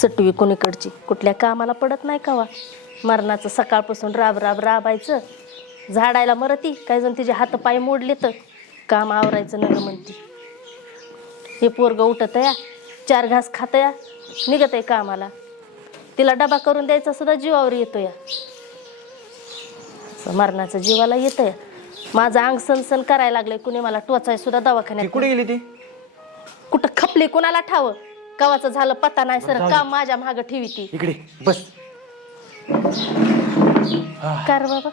सटवी कोणीकडची. कुठल्या कामाला पडत नाही का वा मरणाचं सकाळपासून राब राब राबायचं. झाडायला मरती काही जण तिचे हात पाय मोडले तर काम आवरायचं नाही म्हणती. हे पोरग उठत या चार घास खात या निघत आहे कामाला. तिला डबा करून द्यायचा सुद्धा जीवावर येतो या मरणाचं जीवाला येतं या माझं अंग सनसन करायला लागलंय कुणी मला टोचाय सुद्धा दवाखान्यात कुठे गेली ती? कुठं खपली कुणाला ठाव? कवाचं झालं पता नाही सर. काम माझ्या माग ठेवी ती? इकडे बस. कर बाबा.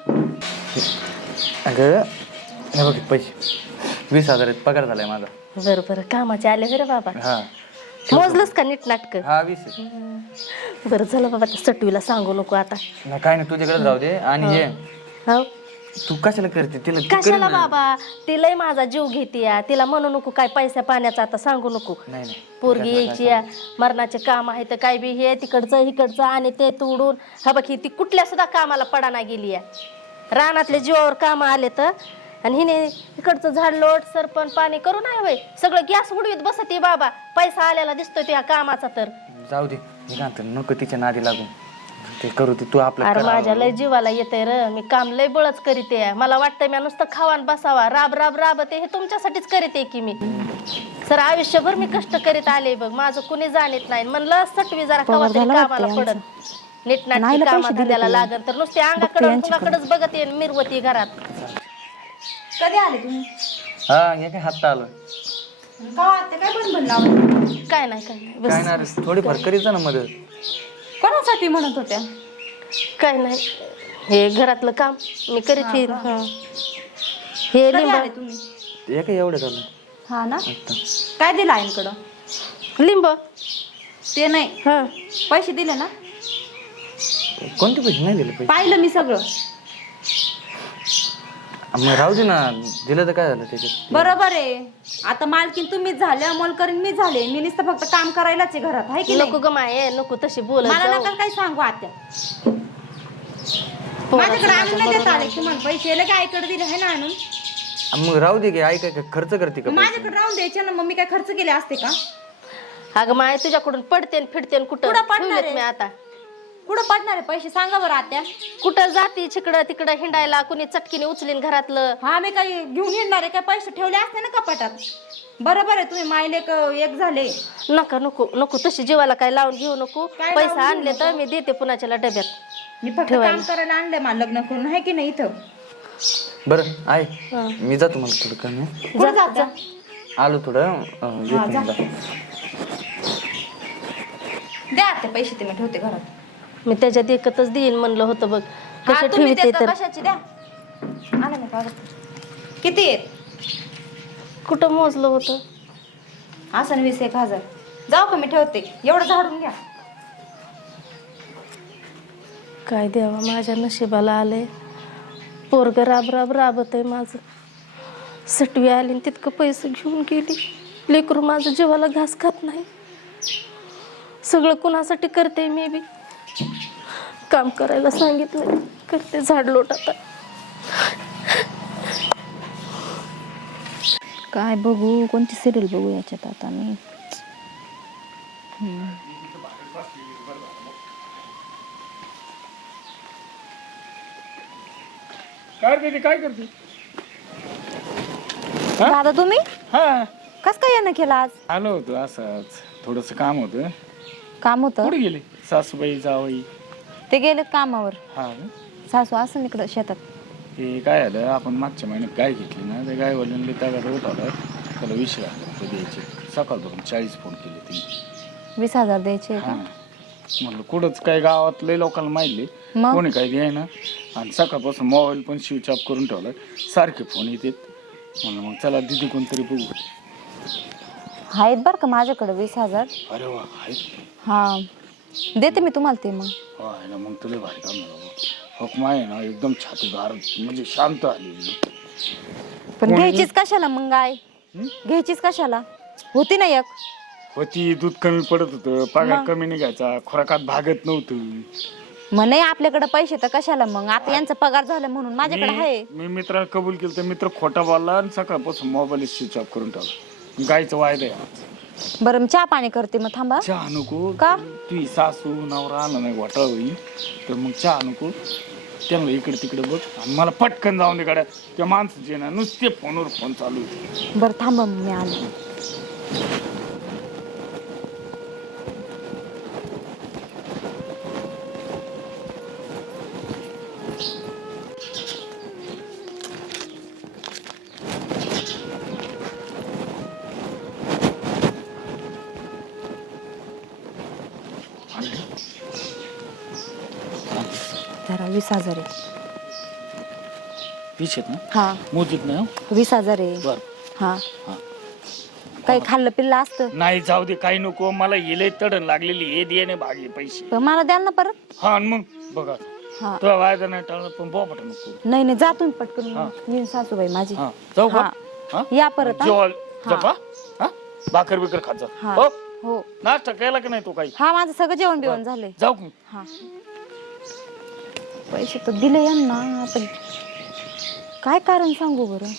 अगं हे बघ पैसे. वीस हजार आहेत पगार झालाय माझा. बरं बरं. कामाचे आले बरं बाबा. हा. मोजलंच का नीट नाटक? हा वीस बरं झालं बाबा त्या सटवीला सांगू नको आता. नाही काय नाही तुझ्याकडे राहू दे. आणि हे. हो. तू कशाला करते? तिला तू कर कशाला ना. बाबा? तिलाही माझा जीव घेते या. तिला म्हणू नको काय पैसा पाण्याचा आता सांगू नको. नाही नाही. पोरगी यायची या. मरणाचे काम आहे तर काय बी हे तिकडचं इकडचं आणि ते तोडून. हा बघ ही ती कुठल्या सुद्धा कामाला पडाना गेली या. रानातले जीवावर काम आले तर. आणि हिने इकडचं झाड लोट सरपण पाणी करू नाही वय सगळं गॅस उडवीत बसते बाबा. पैसा आलेला दिसतोय त्या कामाचा तर. जाऊ दे. नको तिच्या नादी लागून ते करू ते तू आपलं अरे. माझ्या लय जीवाला येते र. मी काम लय बळच करीते. मला वाटतंय मी नुसतं खावान बसावा. राब राब राबते हे तुमच्यासाठीच करीते की मी. सर आयुष्यभर मी कष्ट करीत आले बघ. माझं कुणी जाणीत नाही. म्हणलं सटवी जरा कवा तरी कामाला पडत नीटनाटकी कामात धंद्याला लागन तर नुसते अंगाकडे मुगाकडेच बघत येईन मिरवती घरात. कधी आले तुम्ही? हा हे काय हात आलं. का? आता काय बन लावलं? काय नाही काय नाही. काय ना करीत जा ना मदत. कोणासाठी म्हणत होत्या? काय नाही. हे घरातलं काम मी करीत येईन. हं. हे. कधी लिंब आले तुम्ही? हे काय एवढं झालं? हा ना? आता. काय दिलं आईकडं लिंब. ते नाही. हा. पैसे दिले ना? कोणते पैसे? नाही दिले पैसे. पाहिलं मी सगळं. मग राहू दे ना. दिलं तर काय झालं त्याच्यात? बरोबर आहे. आता मालकीन तुम्हीच झाले अमोल करीन मी झाले. मी नुसतं फक्त काम करायलाच आहे घरात आहे की नाही? नको ग माये नको तशी बोलत मला. नका काय सांगू आत्या. माझ्याकडे आणून नाही देत आले तुम्हाला पैसे. लगे आईकडे दिले आहे ना आणून. मग राहू दे की आई काय काय खर्च करते का पैसे? माझ्याकडे राहून द्यायचे ना मग मी काय खर्च केले असते का? अगं माय तुझ्याकडून पडते न फिरते न कुठं. कुठं पडणार ठेवलेत आहे? मी आता. कुठं पडणार आहे पैसे सांगा बरं आत्या. कुठं जाती छिकडं तिकडं हिंडायला कुणी चटकीने उचलीन घरातलं. हा मी काही घेऊन येणार आहे काय पैसे ठेवले असते ना कपाटात? बरोबर आहे तुम्ही मायले क- एक झाले. नका नको नको तशी जीवाला काय लावून घेऊ नको. काय पैसा आणले तर मी देते पुण्याच्याला डब्यात. मी फक्त काम करायला आणलंय मला लग्न करून आहे की नाही इथं? बरं आहे. मी जातो मला थोडं कमी कुठं जाता आलो थोडं अं, येतो हा, जा. मला. द्या आता पैसे ते मी ठेवते घरात. मी त्याच्यात एकतच देईन म्हणलं होतं बघ. हा कसे तुम्ही ठेवते देता तर? कशाची द्या. कागद. किती आहेत? कुठं मोजलं होतं? असं वीस एक हजार. जाऊ का मी ठेवते. एवढं झाडून घ्या. काय द्यावा माझ्या नशिबाला आले पोरग राब राब राबत आहे माझं. सटवी आली तितकं पैसे घेऊन गेली. लेकरू माझं जीवाला घास खात नाही. सगळं कुणासाठी करते मी बी? काम करायला सांगितलं. करते झाड लोट आता. काय बघू? कोणती सिरियल बघू याच्यात आता मी? काय करते काय करते? दादा तुम्ही? हा. कस काय येणं केलं आज? आलो होतो असंच. थोडस काम होतं. काम होतं? कुठे गेले? सासूबाई जावई. ते गेलेत कामावर. हा? सासू असं इकडं शेतात. ते काय झालं आपण मागच्या महिन्यात गाय घेतली ना ते गाय वडिलांनी त्याला उठवलं. त्याला वीस हजार रुपये द्यायचे. सकाळपासून चाळीस फोन केले तिने. वीस हजार द्यायचे हा. का म्हणलं कुठंच काय गावातले लोकांना माहिती मग? कोणी काय ना. आणि सकाळपासून मोबाईल पण स्विच ऑफ करून ठेवला. सारखे फोन येतात. म्हणलं मग चला दिदी कोणतरी बघू. आहेत बरं का माझ्याकडे वीस हजार? अरे वा आहे हा. देते मी तुम्हाला ते मग. हो आहे ना मग तुला भारी काम झालं हुकमा आहे ना एकदम छातीदार म्हणजे शांत आली. पण घ्यायचीच कशाला मग गाय? घ्यायचीच कशाला? होती ना एक. होती दूध कमी पडत होतं पगार कमी निघायचा खुराकात भागत नव्हतं. म्हणे आपल्याकडे पैसे तर कशाला मग? आता यांचा पगार झाला म्हणून माझ्याकडे आहे. मी मी मित्राला कबूल केलं तर मित्र खोटा बोलला आणि सकाळपासून मोबाईल स्विच ऑफ करून टाकला. गायचं वायदा. आहे. बरं मी चहा पाणी करते मग थांबा. चहा नको. का? तुझी सासू नवरा आला नाही घोटाळा होईल. तर मग चहा नको. त्यांना इकडे तिकडे बघ. आणि मला पटकन जाऊन दे गाड्या त्या माणसाचे ना नुसते फोनवर फोन चालू बरं थांबा मग मी आले. वीस हजार आहे. वीस आहेत ना? हा. मोजूत हो? वीस हजार आहे. बर. हा. हा. काही खाल्लं पिल्लं असतं? नाही जाऊ दे काही नको. मला येले तडण लागलेली हे दे नाही भागे पैसे. पण मला द्याल ना परत? हा आणि मग? बघा. हा. तुला वायदा नाही टाळलं पण बोपट नको. नाही नाही जा तुम्ही पटकन. हा. येईन सासूबाई माझी. हा. जाऊ का? हा. हा? या परत हा? जेवाल हा. जपा. हा? भाकर बिकर खात जा. हा. हो? हो. नाश्ता केला की नाही तो काही? हा माझं सगळं जेवण बिवण झालंय. जाऊ का? हा. पैसे तर दिले यांना आता काय कारण सांगू बरं?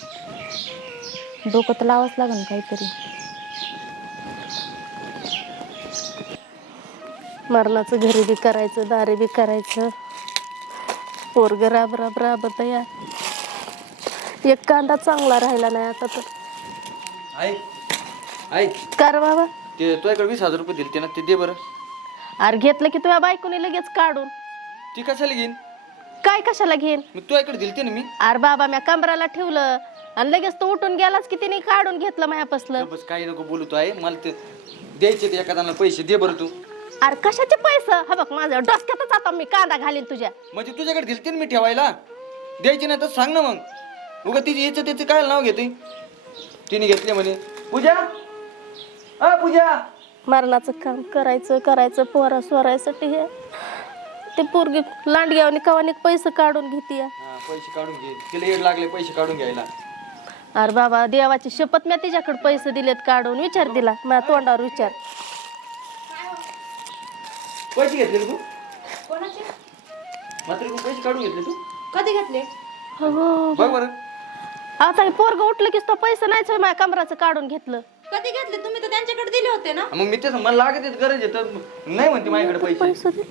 डोकं तर लावाच लागेल काहीतरी. मरणाचं घरी बी करायचं दारे बी करायचं. पोरग राब राब राबत या. एक कांदा चांगला राहिला नाही आता तर. कर बाबा. ते तुझ्याकडे वीस हजार रुपये दिले ते ना ते दे बरं. अरे घेतलं की तुझ्या बायकोने लगेच काढून. ती कशाला घेईन? काय कशाला घेईन? मग तुझ्याकडे दिलते ना मी. अरे बाबा म्या कमराला ठेवलं. आणि लगेच तो उठून गेलाच की तिने काढून घेतलं मायापासलं बस काही नको बोलू तू आहे मला ते द्यायचे ते एखाद्याला पैसे दे बरं तू. अरे कशाचे पैसे? हा बघ माझ्या डोसक्यातच आता मी कांदा घालीन तुझ्या. म्हणजे तुझ्याकडे दिलते ना मी ठेवायला? द्यायचे नाही तर सांग ना मग. उगा तिची याचं त्याचं काय नाव घेते? तिने घेतले म्हणे. पूजा? अ पूजा? मरणाचं काम करायचं करायचं पोरा स्वरायसाठी हे. ते पोरगी लांडग्यावानी कवानी पैसे काढून घेते हा, पैसे काढून घे. तिला येड लागले पैसे काढून घ्यायला. अरे बाबा देवाची शपथ मी तिच्याकडे पैसे दिलेत काढून. विचार दिला माझ्या तोंडावर विचार. पैसे घेतले तू? मात्र तू पैसे काढून घेतले तू? कधी घेतले? हो बघ बरं. आता हे पोरग उठलं की तो पैसे नाहीच होय माझ्या कमराचं काढून घेतलं. कधी घेतले? तुम्ही तर त्यांच्याकडे दिले होते ना? मग मी तेच मला लागत आहेत गरज आहे तर नाही म्हणते माझ्याकडे पैसे. पैसे दे.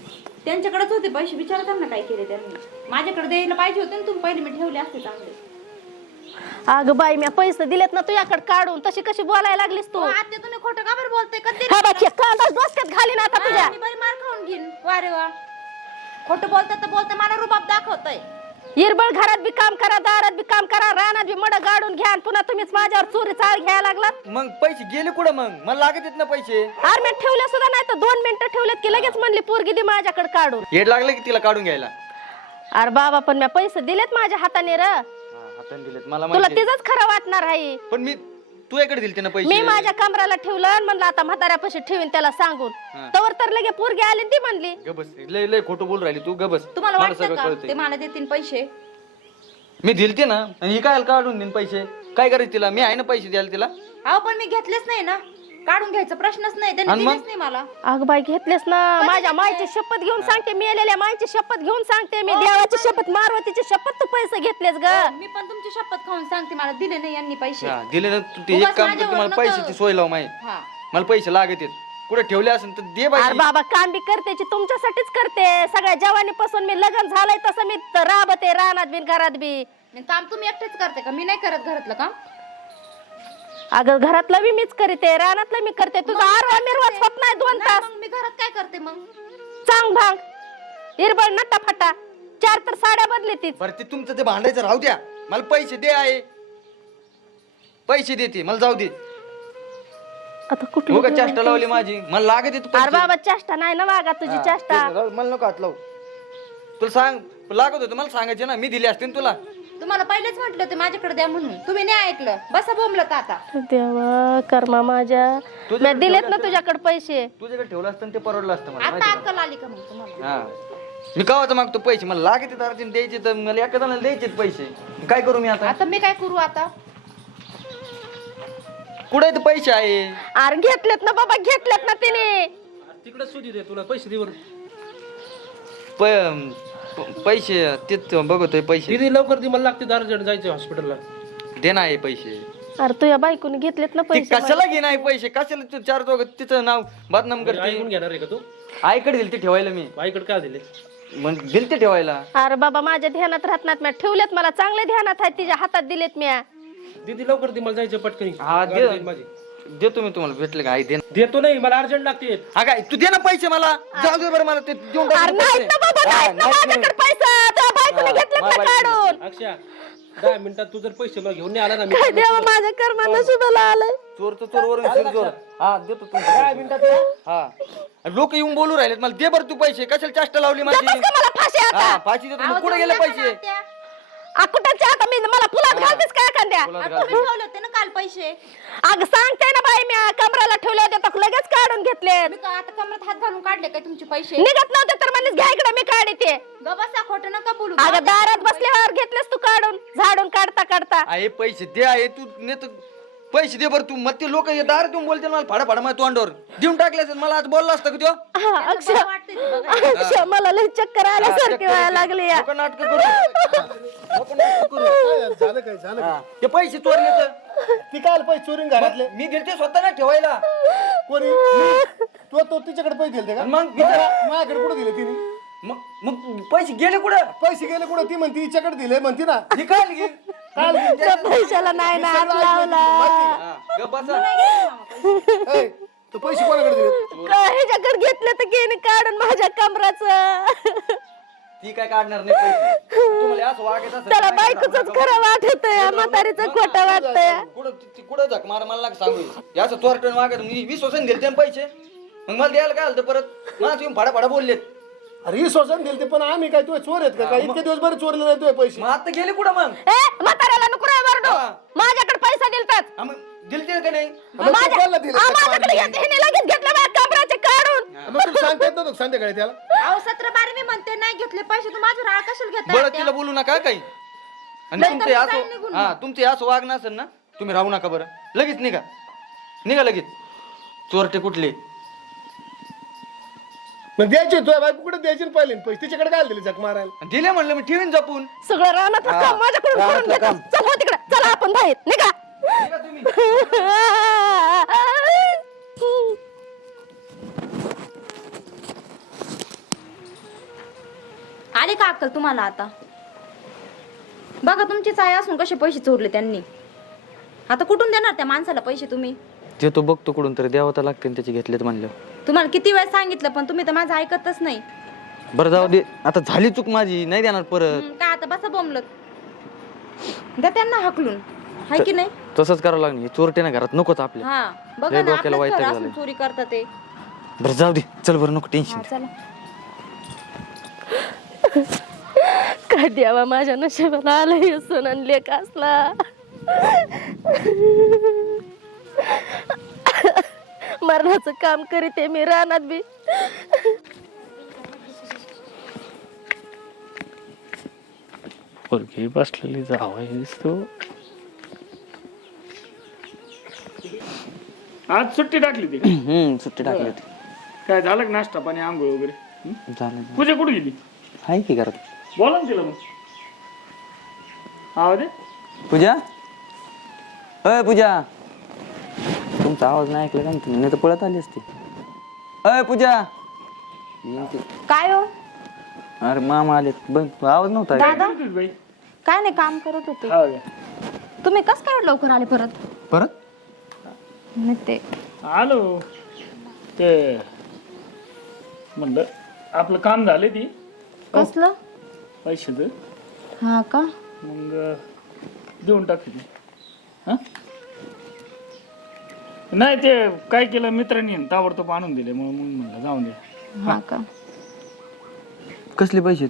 त्यांच्याकडेच होते पैसे. विचारा त्यांना काय केले त्यांनी. माझ्याकडे द्यायला पाहिजे होते ना तुम्ही पहिले मी ठेवले असते चांगले. अगं बाई मी पैसे दिलेत ना तुझ्याकडे काढून. तशी कशी बोलायला लागलीस तू? आता तुम्ही खोटं का बरं बोलताय? कधी हा बघ हे कांदा डोसक्यात घालीन आता तुझ्या. मी बरी मार खाऊन घेईन. वा रे वा. खोटं बोलतात तर बोलता मला रुबाब दाखवतय. इरबळ घरात बी काम करा दारात बी काम करा रानात बी मड गाडून घ्या आणि पुन्हा तुम्हीच माझ्यावर चोरी चाळ घ्यायला लागलात. मग पैसे गेले कुठं मग? मला लागत आहेत ना पैसे. अरे मी ठेवले सुद्धा नाही तर दोन मिनिटं ठेवलेत की लगेच म्हणली पोरगी दे माझ्याकडे काढून. येड लागलं की तिला काढून घ्यायला? अरे बाबा पण मी पैसे दिलेत माझ्या हाताने र. हा, हाताने दिलेत. मला तुला माहिती तिचंच खरं वाटणार आहे. पण मी तुझ्याकडे दिलते ना पैसे? मी माझ्या कमराला ठेवलं आणि म्हणलं आता म्हाताऱ्यापाशी ठेवीन त्याला सांगून. हा. तवर तर लगे पोरगी आली आणि ती म्हणली गबस लय लय खोटं बोल राहिली तू गबस तुम्हाला मला वाटतं सगळं का? कळतंय. ते मला देतील पैसे? मी दिलते ना आणि ही काय काढून देईन पैसे? काय करायचं तिला? मी आहे ना पैसे द्यायला तिला? अहो पण मी घेतलेच नाही ना. काढून घ्यायचा प्रश्नच नाही त्यांनी आणि मग? दिलेच नाही मला. अग बाई घेतलेस ना माझ्या मायची शपथ घेऊन सांगते मी आलेल्या मायची शपथ घेऊन सांगते मी देवाची शपथ मारवतीची शपथ तू पैसे घेतलेस ग. मी पण तुमची शपथ खाऊन सांगते मला दिले नाही यांनी पैसे. हा, दिले ना तू ते उगाच एक काम कर माझ्यावर मला नको. पैशाची सोय लाव माही हा. मला पैसे लागत आहेत. कुठे ठेवले असेल तर दे अरे बाई बाबा काम बी करते तुमच्यासाठीच करते. सगळ्या जवानीपासून मी लग्न झालंय तसं मी राबते रानात बी घरात बी. आणि काम तुम्ही एकटेच करते का? मी नाही करत घरातलं काम. अगं घरातलं बी मीच करते रानातलं मी करते. तुझा आरवा मिरवाच होत नाही दोन तास. मग मी घरात काय करते मग? चांग भांग. इरबळ नट्टा फटा चार तर साड्या बदली तीच. बरं ते तुमचं ते भांडायचं राहू द्या. मला पैसे दे आहे पैसे देते मला जाऊ दे. आता हो कुठे का चेष्टा लावली माझी. मला लागत आहे तू अरे पैसे. बाबा चेष्टा नाही ना वागा तुझी हा, चेष्टा. मला नको हात लावू. तुला सांग लागत होतं मला सांगायचे ना मी दिले असते ना तुला. तुम्हाला पहिलेच म्हटलं होते माझ्याकडे द्या म्हणून. तुम्ही नाही ऐकलं. बसा बोंबलत आता. देवा कर्मा माझ्या. तुझ्याकडे मी दिलेत ना ठेवलं तुझ्याकडे पैसे. तुझ्याकडे ठेवलं असतं ना ते परवडलं असतं मला आता माहिती आहे अक्कल आली का मग तुम्हाला? का? हा. मी कावाचं मागतो पैसे मला लागत आहेत अर्जंट द्यायचे तर मला एका जणाला द्यायचे पैसे. काय करू मी आता? आता मी काय करू आता? कुठे ते पैसे आहे? अरे घेतलेत ना बाबा घेतलेत ना तिने. तिकडे सुधी दे तुला पैसे दे बरं प- प- पैसे तेच बघतोय पैसे. दिदी लवकर दे मला लागते अर्जंट जायचं हॉस्पिटलला दे ना आहे पैसे. अरे तुझ्या बायकोने घेतलेत ना ती पैसे कशाला घे नाही पैसे? कशाला तू चार दोघं तिचं नाव बदनाम ऐकून करते? घेणार आहे का तू? आईकडे दिली ते ठेवायला मी. आईकडे काय दिले? मग दिल ते ठेवायला. अरे बाबा माझ्या ध्यानात राहत नाहीत म्या. ठेवलेत मला चांगले ध्यानात आहेत तिच्या हातात दिलेत म्या. दीदी लवकर दे मला जायचं पटकन. हा गाडी दे जाईल माझी. देतो मी तुम्हाला भेटले का? आई दे ना. देतो नाही मला अर्जंट लागते. हा काय तू दे ना पैसे मला. जाऊ दे बरं मला ते देऊन टाक अरे ना नाहीत पैसे. ना बाबा हा, नाहीत ना नाहीत माझ्याकडे पैसा तुझ्या बायकोने हा, घेतलेत ना माझ्या बायकोने काढून? अक्षया दहा मिनिटात तू जर पैसे मला घेऊन नाही आला ना मी. काय देवा माझ्या कर्म नशिबाला आलंय चोर तर चोर वरून चोर चोर. हा देतो तुमच्या मिनिटात हा. लोक येऊन बोलू राहिलेत मला दे बरं तू पैसे. कशाला चाष्टा लावली माझी? देतोस का मला फाशी आता? हा फाशी देतो. मग कुठे गेले पैसे? आ, कुठच्या आता मी मला फुलात घालतेस काय एखाद्या? फुलात तुम्ही ठेवले होते ना काल पैसे? अग सांगते ना बाई मी कमराला ठेवले होते तर लगेच काढून घेतलेत मी का आता कमरात हात घालून काढले काय तुमचे पैसे? निघत नव्हते तर म्हणलीस घ्या इकडे मी काढते गबासा खोटं नका बोलू. अगं दारात बसल्यावर घेतलेस तू काढून झाडून काढता काढता. आहे पैसे दे आहे तू नेत. पैसे दे बरं तू. मग ते लोक दार देऊन बोलते मला फाडा फाडा माझ्या तोंडावर. देऊन टाकले असेल मला आज बोलला असतं का हा, अक्षय मला लय चक्कर आल्यासारखी व्हायला लागली या. लोक नाटक करू लोकं नाटकं करू झालं काय झालं हा. ते पैसे चोरले तर. ती काय पैसे चोरून घरातले मी दिलते स्वतः ना ठेवायला. कोणी? तो तो तिच्याकडे पैसे दिले का? मग मी- माझ्याकडे कुठे दिले तिने? मग मग पैसे गेले कुठं? पैसे गेले कुठे? ती म्हणती हिच्याकडे दिले म्हणती ना. हे काय त्या पैशाला नाही ना हात लावला. हा, गप्प बसा. ए, तो पैसे कोणाकडे दिले? काय ह्याच्याकडे घेतले तर गेली काढून माझ्या कमराचं. ती काय काढणार नाही पैसे? तुम्हाला असं वागत असेल त्याला तर काय बायकोच? खरं वाटत या म्हातारीचं खोटं वाटतंय. कुठं ती- कुठं झक मार मला सांगू. हे असं वागत मी विश्वासन दिले ते पैसे. मग मला द्यायला काय आलं परत? मला तुम्ही फाडा फाडा बोललेत. अरे ही ते पण आम्ही काय तुझे चोर आहेत का? काय इतके दिवस बरे चोरले नाही तुझे पैसे? मग आता गेले कुठं मग? ए म्हाताऱ्याला नको रे वरडू. हा. माझ्याकडे पैसा दिलतात. हा, मग दिलते का नाही? मग तू माझ्या- कोणाला दिले? हा, माझ्याकडे घेतले हिने लगेच घेतले माझ्या कमराचे काढून. मग तुला सांगता येत नव्हतं का संध्याकाळी त्याला. अहो सतरा बारा मी म्हणते नाही घेतले पैसे तू माझ्यावर आळ कशाला बरं तिला बोलू नका काही. आणि नाही तुमचे तर मी जाईन असं निघून हा तुमचे असं वागणं असेल ना तुम्ही राहू नका बरं. लगेच निघा. निघा लगेच. चोरटे कुठले? मग द्यायचे तुझ्या बायको कुठे द्यायचे ना पहिले? पैसे तिच्याकडे काय दिले जग मारायला? दिले म्हणलं मी ठेवीन जपून. सगळं रानातलं हा, काम माझ्याकडून करून रानातलं घेतात काम. चल हो तिकडे चला आपण बाहेर निघा. निघा तुम्ही. आले का अक्कल तुम्हाला आता? बघा तुमचीच आई असून कसे पैसे चोरले त्यांनी? आता कुठून देणार त्या माणसाला पैसे तुम्ही? जे तो बघतो कुठून तरी तर लागते त्याचे घेतलेत म्हणलं तुम्हाला किती वेळ सांगितलं पण तुम्ही तर माझं ऐकतच नाही. बरं जाऊ दे आता झाली चूक माझी नाही देणार परत. हं, काय आता बसा बोंबलत. द्या त्यांना हकलून. हाय की नाही? तसंच करावं लागणार हे चोरटे ना घरात नकोच आपल्या. हा बघा लय ना डोक्याला आपल्याच वैताग घर असून झालाय. चोरी करतात ते. बरं जाऊ दे चल बरं नको टेन्शन चला. काय द्यावा माझ्या नशिबाला आलं हे सोनन लेख असला. मरणाचं काम करीते मी रानात बी. पोरगी बसलेली जावा दिसतो. आज सुट्टी टाकली ती? हम्म सुट्टी टाकली होती. काय झालं का नाश्ता पाणी आंघोळ वगैरे? झालं पूजा कुठे गेली? आहे की घरात. बोला ना तिला मग. आवाज? पूजा? अय पूजा. तुमचा आवाज नाही ऐकला का नाही तर पळत आली असती. अय पूजा. काय हो? अरे मामा आले बघ आवाज नव्हता ऐकला. दादा? काय नाही काम करत होते. हा? तुम्ही कस काय लवकर आले परत? परत? नाही ते आलो. ते म्हणलं आपलं काम झाले ती. कसलं? पैशाचं. हा का? मग देऊन टाकते ती. हं? नाही ते काय केलं मित्रांनी ताबडतोब आणून दिले मग मग म्हणलं जाऊन दे. हा का? कसले पैसे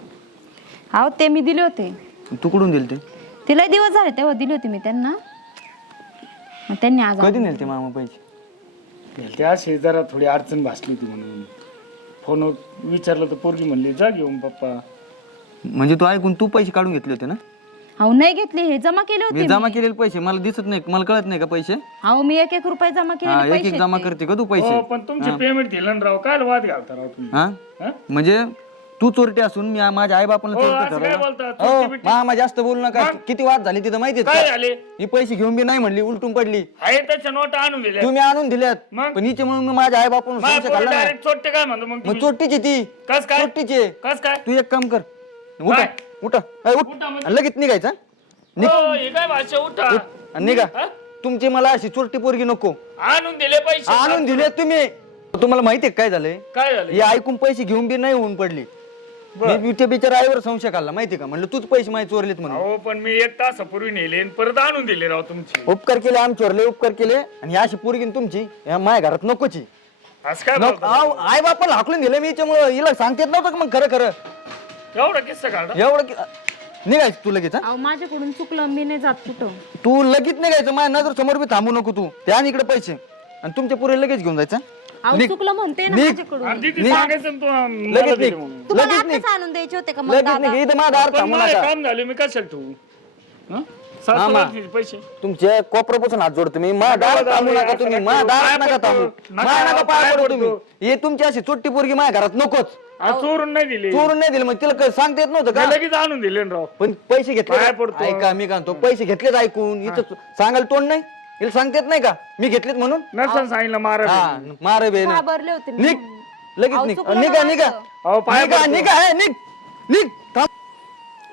अहो ते मी दिले होते. तू कुठून दिले ते? तिला दिवस झाले तेव्हा दिले होते मी त्यांना. मग त्यांनी आज कधी नेल ते मामा पैसे? ते असे जरा थोडी अडचण भासली होती म्हणून. फोन विचारलं तर पोरगी म्हणली जा घेऊन पप्पा. म्हणजे तू ऐकून तू पैसे काढून घेतले होते ना? अहो नाही घेतले हे जमा केले मी होते जमा केलेले पैसे मला दिसत नाही मला कळत नाही का पैसे? अहो मी एक एक रुपये जमा हा केले एक एक जमा करते का तू हो पैसे पण तुमचे पेमेंट दिलं ना राव काय वाद घालता राव तुम्ही. हा? हं? म्हणजे तू चोरटे असून मी माझ्या आई बापाला हो, असं काय बोलता? चोरटी बिरटी? मामा जास्त बोलू नका. किती वाद झाली तिथं माहितीये काय का झाले? ही पैसे घेऊन बी नाही म्हणली उलटून पडली. आहे त्याच्या नोट आणून दिल्या तुम्ही आणून दिल्यात. मग? पण हिचे म्हणून मी माझ्या आई संशय खाल्ला नाही. डायरेक्ट चोरटे काय म्हणतो मग मग तुम्ही? चोरटीची ती. कस काय? चोरटीची. आहे. कस काय? तू एक काम कर. उठा. काय? उठा. ए, उठ. उठा म्हणजे? आणि लगेच निघायचा हो, हे काय भाषा उठा. आणि निघा. हा? तुमची मला अशी चोरटी पोरगी नको. आणून दिले पैसे. आणून दिले तुम्ही. तुम्हाला माहितीये काय झालंय? काय झालं हे ऐकून पैसे घेऊन बी नाही होऊन पडली. मी त्या बिचारा आईवर संशय खाल्ला माहितीये का? म्हणलं तूच पैसे माझे चोरलेत म्हणून. हो पण मी एक तासापूर्वी नेले आणि परत आणून दिले राव तुमची. उपकार केले आम चोरले उपकार केले. आणि ही अशी पोरगी न तुमची या माझ्या घरात नकोची. असं काय बोलता? आई बापाला हाकलून दिले मी हिच्यामुळं हिला सांगता येत नव्हतं का मग खरं खरं? एवढा किस्सा काढा एवढं की- निघायचं तू लगेच हा? अहो माझ्याकडून चुकलं मी नाही जात कुठं. तू लगेच निघायचं माझ्या नजर समोर बी थांबू नको तू. त्या आणि इकडे पैसे. आणि तुमच्या पुरे लगेच घेऊन जायचं अहो निघ. चुकलं म्हणते ना निघ. माझ्याकडून. आणि तिथे निघ. सांगायचं ना तू अं, मला लगेच दिले निघ. म्हणून. तुम्हाला लगेच निघ. आताच आणून द्यायचे होते का मग लगेच दादा? निघ इथं माझा दार पण थांबू माझे नका. काम झाले मी कशाला ठेवू? हं? मामा. पैसे. तुमच्या कोपरापासून हात जोडतो मी. दारात नका थांबू नका तुम्ही. दारात पाय नका. थांबू नका, माझ्या नका पाय पडू. तुम्ही. हे तुमची अशी चोट्टी पोरगी माझ्या घरात नकोच. आ, चोरून नाही दिले. चोरून नाही दिलं. मग तिला काय सांगता येत नव्हतं मी का लगेच आणून दिले ना राव. पण पैसे घेतले पाय पडतो. ऐका मी काय म्हणतो पैसे घेतलेच ऐकून. इथं सांगायला तोंड नाही? हिला सांगता येत नाही का? मी घेतलेत म्हणून? नसन सांगितलं मारा हा मारे बे घाबरले होते मी. निघ. लगेच अहो, निघ. चुकलं निघा माझं. निघा. अहो पाय निघा पडतो. निघा. हे, निघ. निघ.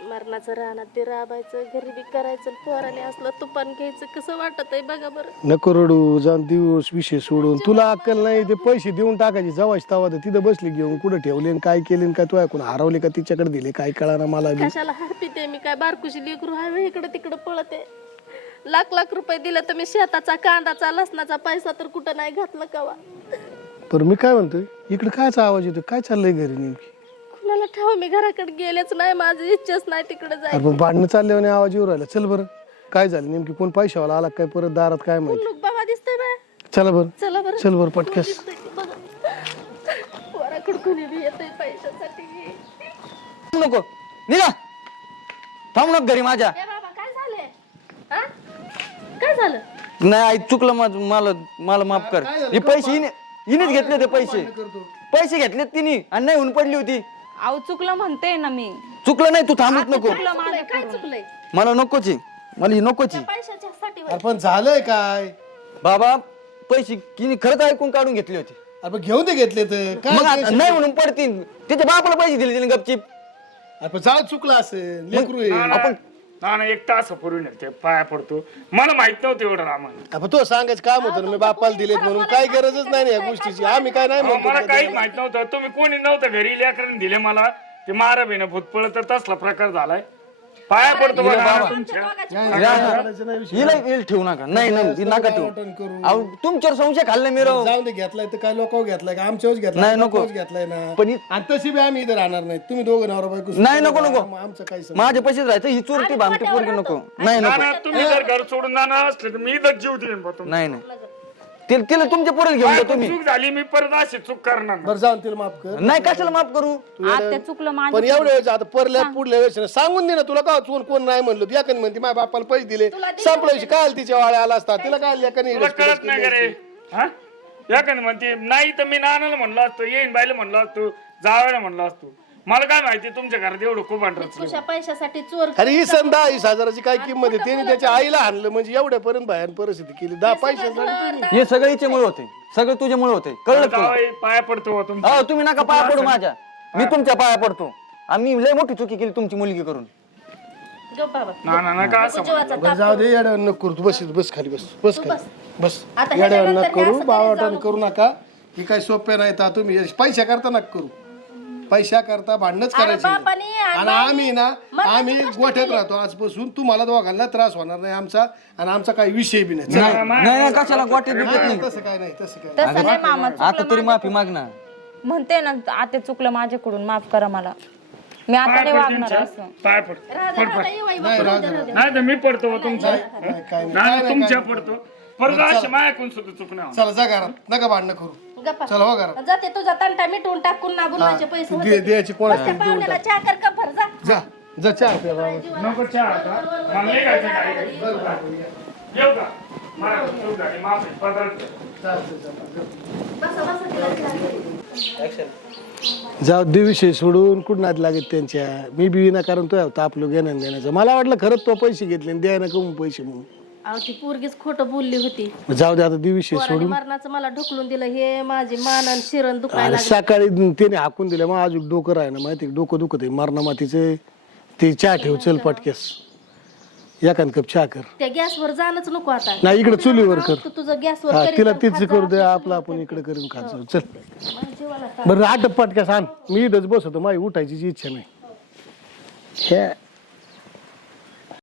मरणाचं रानात ते राबायचं गरिबी करायचं पोराने असलं तुपान घ्यायचं. कसं वाटत आहे बघा बरं. नको रडू जाऊन दिवस विषय सोडून. तुला अक्कल नाही ते पैसे देऊन टाकायचे जवाच तवा तर तिथं बसली घेऊन कुठं ठेवले आणि काय केले आणि काय तू ऐकून हरवले का तिच्याकडे दिले काय कळाना मला बी. कशाला हरपिते मी काय बारकुशी लेकरू आहे इकडं तिकडं पळते. लाख लाख रुपये दिले तर मी शेताचा कांदाचा लसणाचा पैसा तर कुठं नाही घातलं कवा. पण मी काय म्हणतोय? इकडे कायचा आवाज येतो काय चाललंय घरी नेमकी? कुणाला ठाव मी घराकडे गेलेच नाही माझी इच्छाच नाही तिकडे जाय अरे पण भांडणं चालले आणि आवाज येऊ राहिला. चल बरं. काय झालं? नेमकी कोण पैशावाला आला काय? परत दारात काय माहिती? लोक बाबा दिसतोय बाय चला बरं. चला बरं. चल बरं पटकस दिसतंय की बघा. पोराकडे कुणी बी येतंय पैशासाठी. थांब नको. निघा. थांब नको घरी माझ्या. ए बाबा काय झालंय? हा? काय झालं? नाही आई चुकलं माझं मला मला माफ कर. हे पैसे हिने हिनेच घेतले ते पैसे. पैसे घेतलेत तिने आणि नाही होऊन पडली होती. अहो चुकलं म्हणते ना मी. चुकलं नाही तू थांबत नको. चुकलं माझं काय चुकलंय? मला नकोची मला ही नकोची. पैशाच्या साठी अरे पण झालंय काय? बाबा पैसे तिने खरंच ऐकून काढून घेतले होते. अरे पण घेऊन ते घेतले तर काय मग आता नाही म्हणून पडतील. तिच्या बापाला पैसे दिले तिने गपचिप. अरे पण जाऊ चुकलं असेल लेकरू आहे. आपण ना ना एक तासापूर्वी नेते पाया पडतो. मला माहीत नव्हतं एवढं रामन. अरे तो सांगायचं काम होतं ना, मी बापाला दिलेत म्हणून. काही गरजच नाही ना या गोष्टीची. आम्ही काय नाही म्हणतो मला काहीच माहीत नव्हतं. तुम्ही कोणी नव्हतं घरी लेकरांनी दिले मला. ते मारा बिना भूतपळ तर तसला प्रकार झालाय. पाया पडतो बघा हिला हिला ठेवू नका. नाही नाही नका ठेवू. अहो तुमच्यावर संशय खाल्लं मी राव. जाऊन दे घेतलाय तर काय लोक घेतलाय का? आमच्यावर घेतलाय. नाही, नको. घेतलाय ना. पण हि- आणि तशी बी आम्ही इथं राहणार नाही. तुम्ही दोघं नवरा बायको नाही, नको, नको. आम- आमचं काही संबंध माझे पैसे राहायचं. ही चोरटी भामटी पोरगी नको. नाही नको. नाना तुम्ही जर घर सोडून जाणार असले तर मी इथं जीव देईन बा तुम्हाला. नाही नाही. तिला तिला तुमच्या पोरीला घेऊन काय जा तुम्ही. चूक झाली मी परत अशी चूक करणार नाही. बरं जाऊन तिला माफ कर. नाही कशाला माफ करू? आता चुकलं पण माझं एवढ्या वेळेस आता परल्या पुढल्या वेळेस ना, सांगून दे ना तुला का कोण कोण नाही म्हणलं. या कधी म्हणते माझ्या बापाला पैसे दिले. संपल्या दिवशी काय तिच्या वाळ्या आला असता तिला काय एकाने तुला कळत नाही का रे? हा? एखादी म्हणते नाही तर मी नानाला म्हणलो असतो येईन बाईला म्हणलो असतो जावायला म्हणलो असतो. मला काय माहिती तुमच्या घरात एवढं खूप तुझ्या पैशासाठी चोर अरे ही सण दहा वीस हजाराची काय किंमत आहे? त्याने त्याच्या आईला आणलं म्हणजे एवढ्यापर्यंत भयान परिस्थिती केली. दहा पैशासाठी हे सगळे हिच्यामुळे होते. सगळे तुझ्यामुळे होते. कळलं का तुला? जावाई पाया पडतो तुमच्या. हो तुम्ही नका पाया पडू माझ्या. मी तुमच्या पाया पडतो. आम्ही लय मोठी चुकी केली तुमची मुलगी करून. बाबा. नका असं जीवाचा जाऊ दे येड्यावर नको करू. तू बस बस खाली बस बस खाली. बस. आता ह्याच्यानंतर हे करू बावाटाने करू नका. ही काय सोप्या नाही तर तुम्ही. पैशा करता नका करू. पैशा करता भांडणच करायची. बापाने आणि आम्ही ना आम्ही गोठ्यात राहतो. आजपासून तुम्हाला दोघांना त्रास होणार नाही आमचा आणि आमचा काही विषय बी नाही. चला. नाही नाही, कशाला गोट्यात बिट्यात नाही? तसं काय नाही तसं काय तसं नाही. मामा आता तरी माफी माग ना म्हणते ना आता चुकलं माझ्याकडून माफ करा मला. मी आता नाही वागणार असं. पाय पड. तर मी पडतो तुमच्या. नाही, काय नाही. नाना तुमच्या पडतो. परत मायाकून सुद्धा चुकणार चला जा घरात. नका भांडणं करू. गप्पा. चला हो घरात. जाते तुझा तंटा मिटवून टाकून ना बुलवायचे पैसे होते. दे- त्या पाहुण्याला चहा कर जा. जा जा बाबा. नको चहा आता. मला नाही खायचं काय येऊ का? मला चूक झाली माफ आहे, पदरात. बसा बसा तिला चहा दे. जाऊ दे विषय सोडून. कुठं लागत त्यांच्या? मी बी विनाकारण तो तापलो घेण्यान देण्याचं. मला वाटलं खरंच तो पैसे घेतले आणि द्यायला कमून पैसे म्हणून. अहो ती पोरगीच खोटं बोलली होती. जाऊ दे आता दे विषय पोराने सोडून. मरणाचं मला ढकलून दिलं हे माझी मान आणि शिरण दुखायला अरे. सकाळी त्याने हाकून दिलं मग अजून डोकं राही ना माहिती डोकं दुखत आहे. मरणा मातीचे ते चहा ठेव चल पटकेस एखाद कप चहा कर. त्या गॅसवर जाणंच नको आता. नाही इकडे चुलीवर कर. तू तुझं गॅसवर हा करीत तिला जा, तीच खात जा. करू दे आपलं आपण इकडे करून खात जाऊ. चल. माझ्या जीवाला बरं आठ पटक्यास आण. मी इथंच बसतो माझी उठायची जी इच्छा नाही. हे